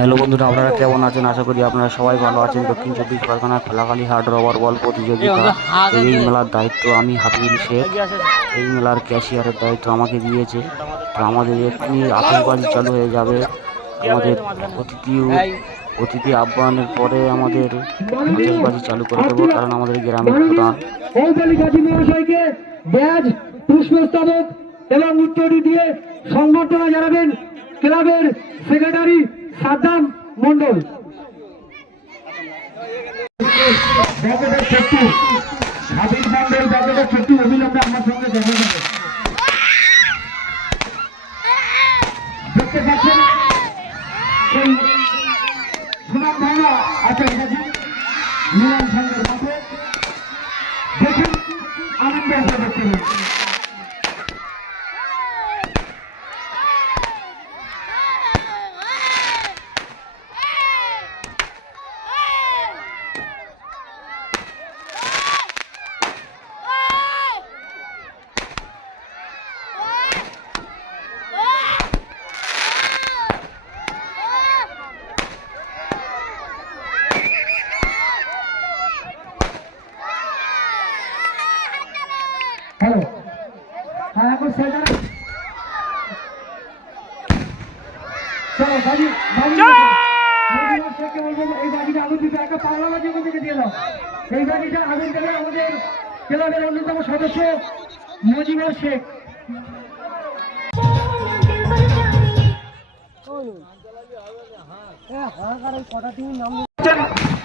Hello বন্ধুরা আপনারা কেমন আছেন? আশা করি আপনারা সবাই ভালো আছেন। দক্ষিণ চব্বিশ পরগনা খোলাকালী হাট রবার বল প্রতিযোগিতা। এই মেলার দায়িত্ব আমি হাফিজুল শেখ। এই মেলার ক্যাশিয়ারের দায়িত্ব আমাকে দিয়েছে। তো আমাদের এক্ষুনি আতঙ্কবাজি চালু হয়ে যাবে। আমাদের অতিথি অতিথি আহ্বানের পরে আমাদের আতঙ্কবাজি চালু করে দেবো কারণ আমাদের গ্রামের প্রধান। ব্যাজ পুষ্পস্তবক এবং উত্তরী দিয়ে সংবর্ধনা জানাবেন ক্লাবের সেক্রেটারি সাদ্দাম মন্ডল আমার সঙ্গে সুনাম ভাইরা মিলন সংঘের মাঠে দেখুন আনন্দ আসা দেখতে পাবেন। হ্যালো হ্যাঁ এখন সেটা চলো বাজি বাজি মজিবর শেখকে বলব এই বাজিটা আগুন দিতে একটা পাগলা বাজি ওখান থেকে দিয়ে দাও। এই বাজিটা আগুন দেবে আমাদের ক্লাবের অন্যতম সদস্য মজিবর শেখ।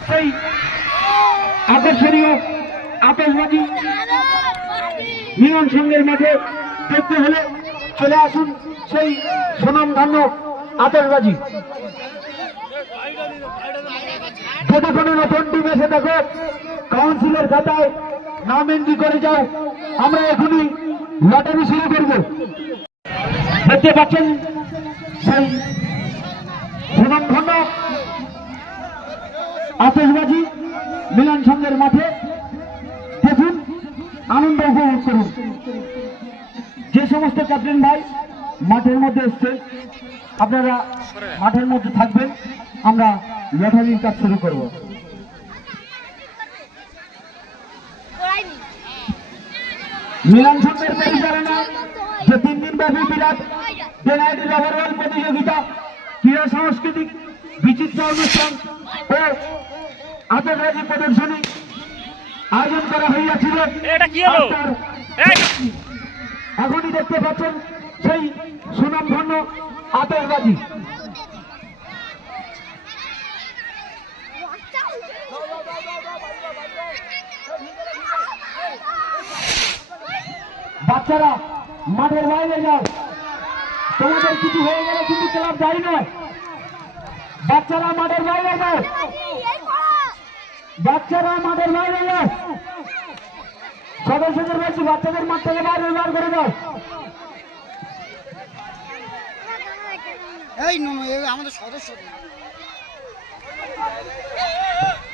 সেই আকর্ষণীয় আতসবাজি মিলন সংঘের মাঠে দেখতে হলে চলে আসুন সেই সুনাম ধান্য আতসবাজি যতক্ষণে নতুন টিম এসে দেখো কাউন্সিলের খাতায় নাম এন্ট্রি করে যাও, আমরা এখনই লটারি শুরু করব। দেখতে পাচ্ছেন সেই সুনাম ধন্য আতসবাজি মিলন সংঘের মাঠে। দেখুন, আনন্দ উপভোগ করুন। যে সমস্ত ক্যাপ্টেন ভাই মাঠের মধ্যে এসছে। আপনারা মাঠের মধ্যে থাকবেন। আমরা লটারির কাজ শুরু করব। মিলন পরিচালনা যে তিন দিন ব্যাপী বিরাট প্রতিযোগিতা ক্রীড়া সাংস্কৃতিক বিচিত্র অনুষ্ঠান ও আতসবাজি প্রদর্শনী আয়োজন করা হইয়াছিল! এখনই দেখতে পাচ্ছেন সেই সুনামধন্য আতসবাজি বাচ্চারা, মাঠের বাইরে যাও। তোমাদের কিছু হয়ে গেলে কিন্তু ক্লাব যাই নয়। বাচ্চারা, মাঠের বাইরে যাও। বাচ্চারা, মাঠের বাইরে যাও। সদস্যদের বলছি, বাচ্চাদের মাঠ থেকে বাইরে বার করে দাও। এই নো নো, এ আমাদের সদস্য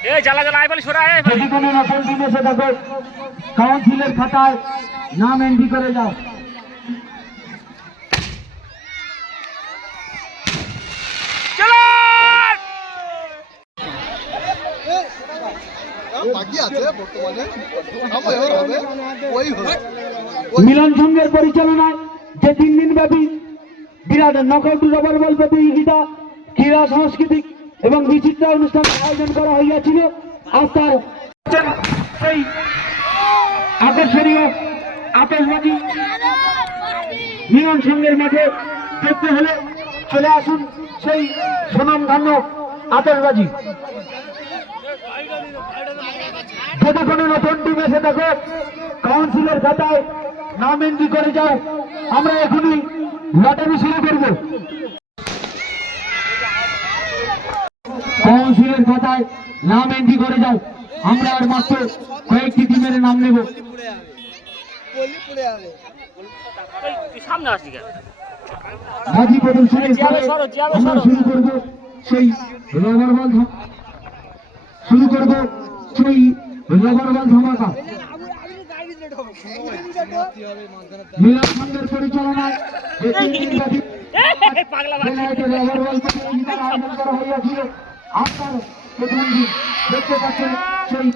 এই জ্বালা জ্বালা আয় বলি সরা আয় যদি কোনো নকল এসে দেখো কাউন্সিলের খাতায় নাম এন্ট্রি করে যাও। চলো! বাকি আছে বর্তমানে। আমার এবার হবে ওই হবে। মিলন সংঘের পরিচালনায় যে তিন দিন ব্যাপী বিরাট নকআউট রবার বল প্রতিযোগিতা, ক্রীড়া, সাংস্কৃতিক এবং বিচিত্র অনুষ্ঠান আয়োজন করা হইয়াছিল। আজ তার আকর্ষণীয় আতসবাজি সংঘের মাঠে দেখতে হলে চলে আসুন সেই সুনাম ধান্য আতসবাজি যতক্ষণে নতুন টিম এসে কাউন্সিলের খাতায় নাম এন্ট্রি করে যাও। আমরা এখনই লটারি শুরু করব। কাউন্সিলের খাতায় নাম এন্ট্রি করে যাও। আমরা আর মাত্র কয়েকটি টিমের নাম নেব। বাজি প্রদর্শনের আমরা শুরু করব সেই রবার বল শুরু করব সেই রবার বল ধামাকা মিলন পরিচালনায় পাগলা আপনার দেখতে পাচ্ছেন সেই